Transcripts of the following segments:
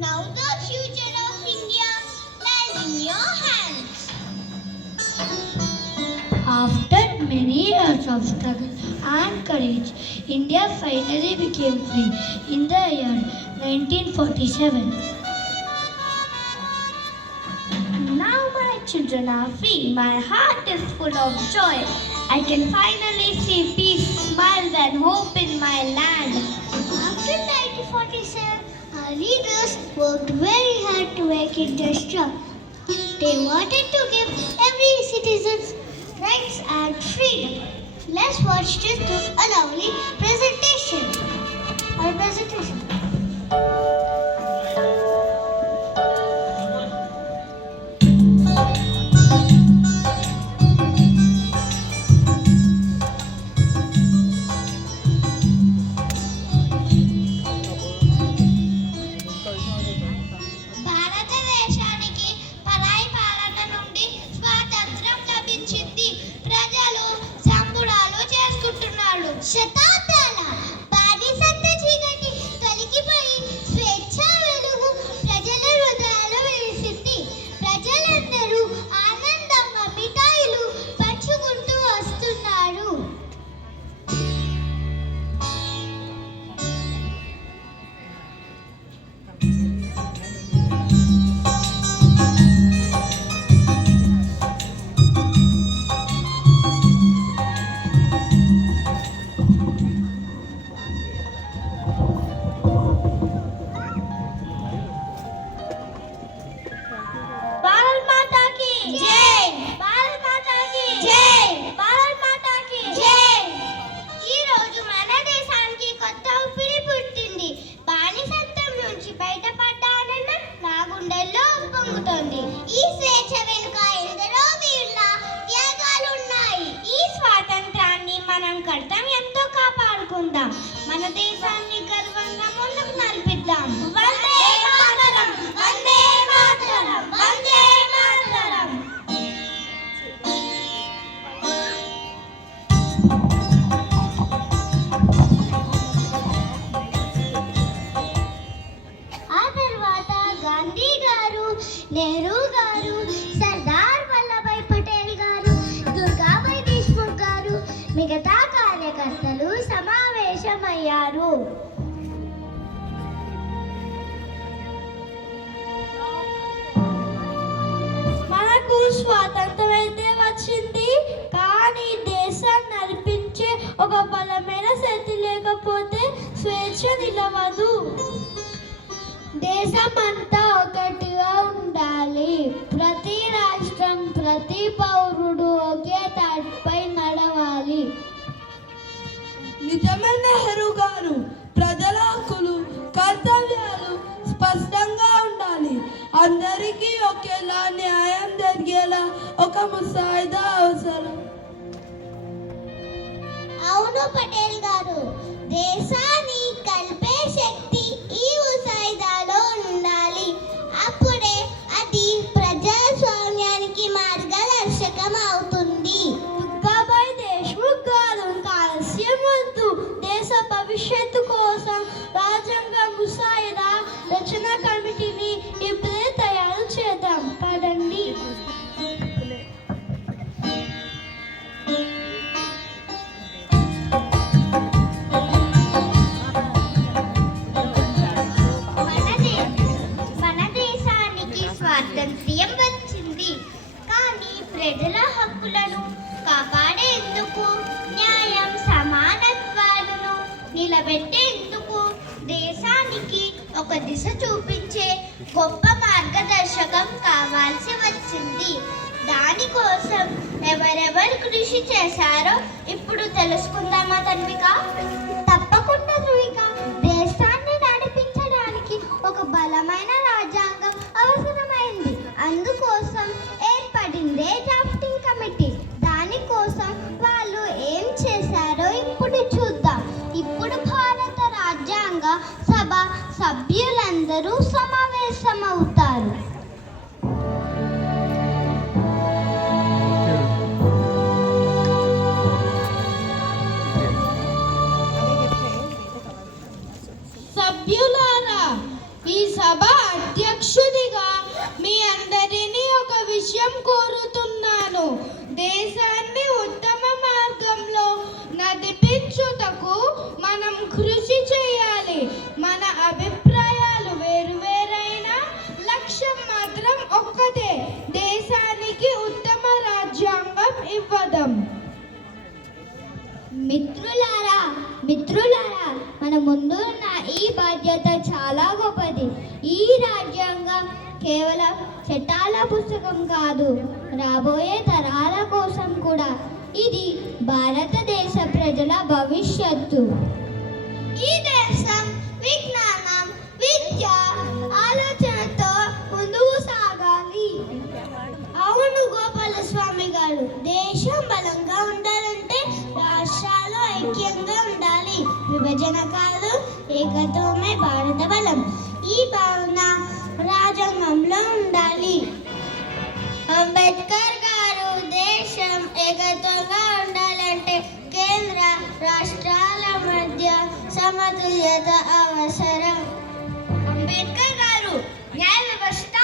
Now the future of India lies in your hands. After many years of struggle and courage, India finally became free in the year 1947. Now my children are free. My heart is full of joy. I can finally see peace, smiles and hope in my land. After 1947, our leaders worked very hard to make India strong. They wanted to give every citizen rights and freedom. Let's watch this a lovely presentation. Our presentation. భారతదేశానికి పరాయి పాలన నుండి స్వాతంత్రం లభించింది. ప్రజలు సంబురాలు చేసుకుంటున్నారు. శతాబ్దాల బానిసత్వ చీకటి తొలగిపోయి స్వేచ్ఛ వెలుగు ప్రజల హృదయాలు వెలిసింది. ప్రజలందరూ ఆనందంగా మిఠాయిలు పంచుకుంటూ వస్తున్నారు. భారత్ మాతా కీ జై! భారత్ మాతా కీ జై! భారత్ మాతా కీ జై! ఈ రోజు మన దేశానికి కొత్త ఊపిరి పుట్టింది. బానిసత్వం నుంచి బయటపడ్డ ఆనందం నా గుండెల్లో ఉప్పొంగుతోంది. ఈ స్వేచ్ఛ వెనుక ఎందరో వీరుల త్యాగాలున్నాయి. ఈ స్వాతంత్రాన్ని మనం కర్తవ్యంతో కాపాడుకుందాం. మన దేశాన్ని గర్వంగా ముందుకు నడిపిద్దాం. వందే మాతరం! వందే మాతరం! వందే మాతరం! ఆ తర్వాత గాంధీ గారు, నెహ్రూ గారు, సర్దార్ వల్లభాయ్ పటేల్ గారు, దుర్గాబాయ్ దేశ్ముఖ్ గారు, మిగతా కార్యకర్తలు సమావేశమయ్యారు. మనకు స్వాతంత్రం అయితే వచ్చింది, కానీ దేశాన్ని నడిపించే ఒక బలమైన శక్తి లేకపోతే స్వేచ్ఛ నిలవదు. దేశమంతా ఒకటిగా ఉండాలి. ప్రతి రాష్ట్రం, ప్రతి పౌరుడు ఒకే తాటిపై నడవాలి. నిజమైన నెహ్రూ గారు ప్రజల హక్కులు, కర్తవ్యాలు స్పష్టంగా ఉండాలి. అందరికీ ఒకేలా న్యాయం జరిగేలా ఒక ముసాయిదా అవసరం. అవును పటేల్ గారు, దేశాన్ని కలిపే శక్తి ఈ ముసాయిదాలో ఉండాలి. అప్పుడే అది ప్రజాస్వామ్యానికి మార్గదర్శకం అవుతుంది. దుర్గాబాయ్ దేశ్ముఖ్ గారు కాల్స్యం వద్దు, దేశ భవిష్యత్తు కోసం రాజ్యాంగ ముసాయిదా రచన కమిటీని ఇప్పుడే తయారు చేద్దాం. పదండి. మన దేశానికి స్వాతంత్ర్యం వచ్చింది, కానీ ప్రజల హక్కులను కాపాడేందుకు, న్యాయం సమానత్వాలను నిలబెట్టేందుకు దేశానికి ఒక దిశ చూపించే గొప్ప మార్గదర్శకం కావాల్సి వచ్చింది. దానికోసం ఎవరెవరు కృషి చేశారో ఇప్పుడు తెలుసుకుందామా తన్విక? తప్పకుండా ధృవిక. దేశాన్ని నడిపించడానికి ఒక బలమైన రాజ్యాంగం అవసరమైంది. అందుకోసం ఏర్పడిందే డ్రాఫ్టింగ్ కమిటీ. దానికోసం వాళ్ళు ఏం చేశారో ఇప్పుడు చూద్దాం. ఇప్పుడు భారత రాజ్యాంగ సభ సభ్యులందరూ సమావేశమవుతారు. సభ్యులారా, ఈ సభ అధ్యక్షుడిగా మీ అందరినీ ఒక విషయం కోరుతున్నాను. దేశాన్ని ఉత్తమ మార్గంలో నడిపించుటకు మనం కృషి చేయాలి. మన అభిప్రాయాలు వేరువేరైనా లక్ష్యం మాత్రం ఒక్కటే, దేశానికి ఉత్తమ రాజ్యాంగం ఇవ్వడం. మిత్రులారా, మన ముందు ఉన్న ఈ బాధ్యత చాలా గొప్పది. ఈ రాజ్యాంగం కేవలం చట్టాల పుస్తకం కాదు, రాబోయే తరాల కోసం కూడా. ఇది భారతదేశ ప్రజల భవిష్యత్తు. ఈ దేశం విజ్ఞానం, విద్య, ఆలోచనతో ముందుకు సాగాలి. అవును గోపాలస్వామి గారు, దేశం బలంగా ఉండాలంటే రాష్ట్రాలు ఐక్యంగా ఉండాలి. విభజన కాదు, ఏకత్వమే భారత బలం. ఈ భావన రాజ్యాంగంలో ఉండాలి. అంబేద్కర్ గారు, దేశం ఏకత్వంగా ఉండాలంటే కేంద్ర రాష్ట్రాల మధ్య సమతుల్యత అవసరం. అంబేద్కర్ గారు, న్యాయ వ్యవస్థ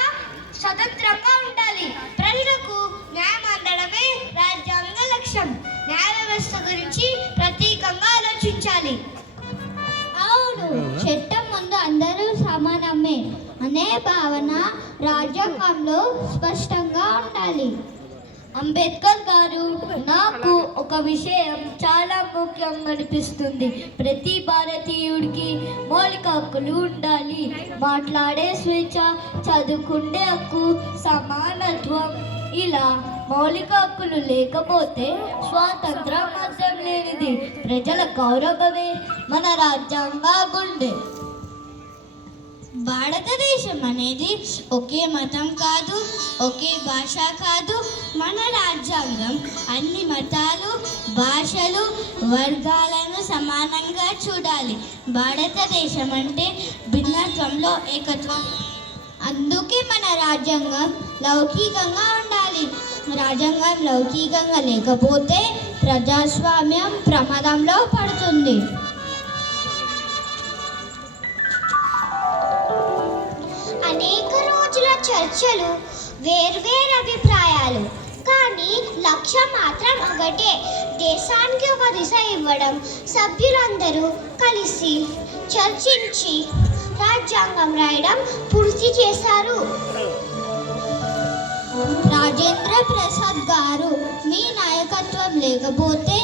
స్వతంత్రంగా ఉండాలి. ప్రజలకు న్యాయం అందడమే రాజ్యాంగ లక్ష్యం. న్యాయ వ్యవస్థ గురించి ప్రత్యేకంగా ఆలోచించాలి. అవును, చట్టం ముందు అందరూ సమానమే అనే భావన రాజ్యాంగంలో స్పష్టంగా ఉండాలి. అంబేద్కర్ గారు, నాకు ఒక విషయం చాలా ముఖ్యంగా అనిపిస్తుంది. ప్రతి భారతీయుడికి మౌలిక హక్కులు ఉండాలి. మాట్లాడే స్వేచ్ఛ, చదువుకునే హక్కు, సమానత్వం. ఇలా మౌలిక హక్కులు లేకపోతే స్వాతంత్రం అర్థం లేనిది. ప్రజల గౌరవమే మన రాజ్యాంగ గుండె. భారతదేశం అనేది ఒకే మతం కాదు, ఒకే భాష కాదు. మన రాజ్యాంగం అన్ని మతాలు, భాషలు, వర్గాలను సమానంగా చూడాలి. భారతదేశం అంటే భిన్నత్వంలో ఏకత్వం. అందుకే మన రాజ్యాంగం లౌకికంగా ఉండాలి. రాజ్యాంగం లౌకికంగా లేకపోతే ప్రజాస్వామ్యం ప్రమాదంలో పడుతుంది. అనేక రోజుల చర్చలు, వేర్వేరు అభిప్రాయాలు, కానీ లక్ష్యం మాత్రం ఒకటే, దేశానికి ఒక దిశ ఇవ్వడం. సభ్యులందరూ కలిసి చర్చించి రాజ్యాంగం రాయడం పూర్తి చేశారు. రాజేంద్ర ప్రసాద్ గారు, మీ నాయకత్వం లేకపోతే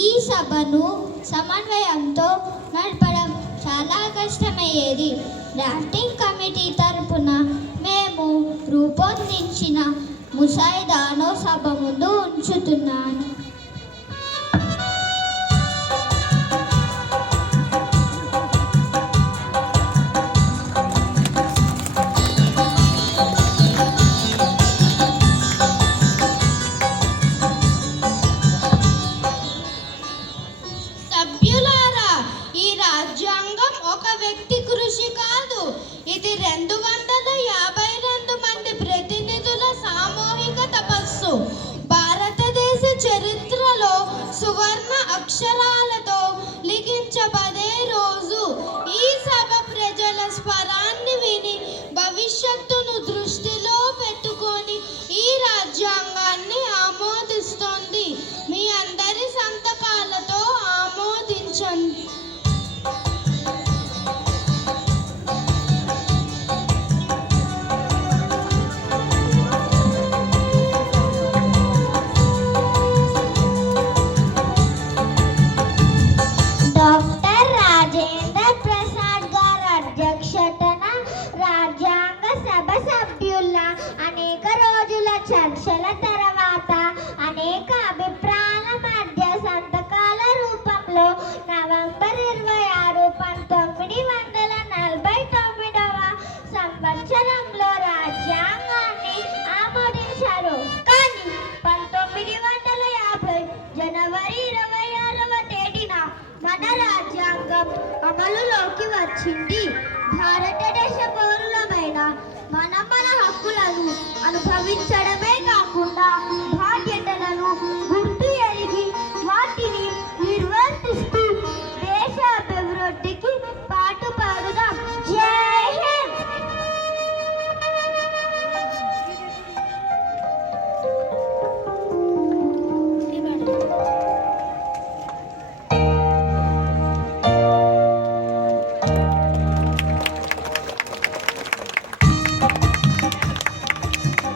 ఈ సభను సమన్వయంతో నడపడం చాలా కష్టమయ్యేది. డ్రాఫ్టింగ్ కమిటీ తరపున మేము రూపొందించిన ముసాయిదాను సభ ముందు ఉంచుతున్నాను. సభ్యులారా, ఈ రాజ్యాంగం ఒక వ్యక్తి కృషి కాదు. ఇది 252 మంది ప్రతినిధుల సామూహిక తపస్సు. భారతదేశ చరిత్రలో సువర్ణ అక్షరాలతో లిఖించబడే రోజు. ఈ సభ ప్రజల స్వరాన్ని విని, భవిష్యత్తును దృష్టిలో పెట్టుకొని ఈ రాజ్యాంగాన్ని ఆమోదిస్తోంది. మీ అందరి సంతకాలతో ఆమోదించండి. డాక్టర్ రాజేంద్ర ప్రసాద్ గారి అధ్యక్షతన రాజ్యాంగ సభ సభ్యుల అనేక రోజుల చర్చల తర్వాత అనేక అభిప్రాయాల మధ్య సంతకాల రూపంలో నవంబర్ 26, 1949వ సంవత్సరంలో రాజ్యాంగాన్ని ఆమోదించారు. కానీ 1950 జనవరి 26వ తేదీన మన రాజ్యాంగం అమలులోకి వచ్చింది. భారతదేశ పౌరులమైన మనం మన హక్కులను అనుభవించడమే కాకుండా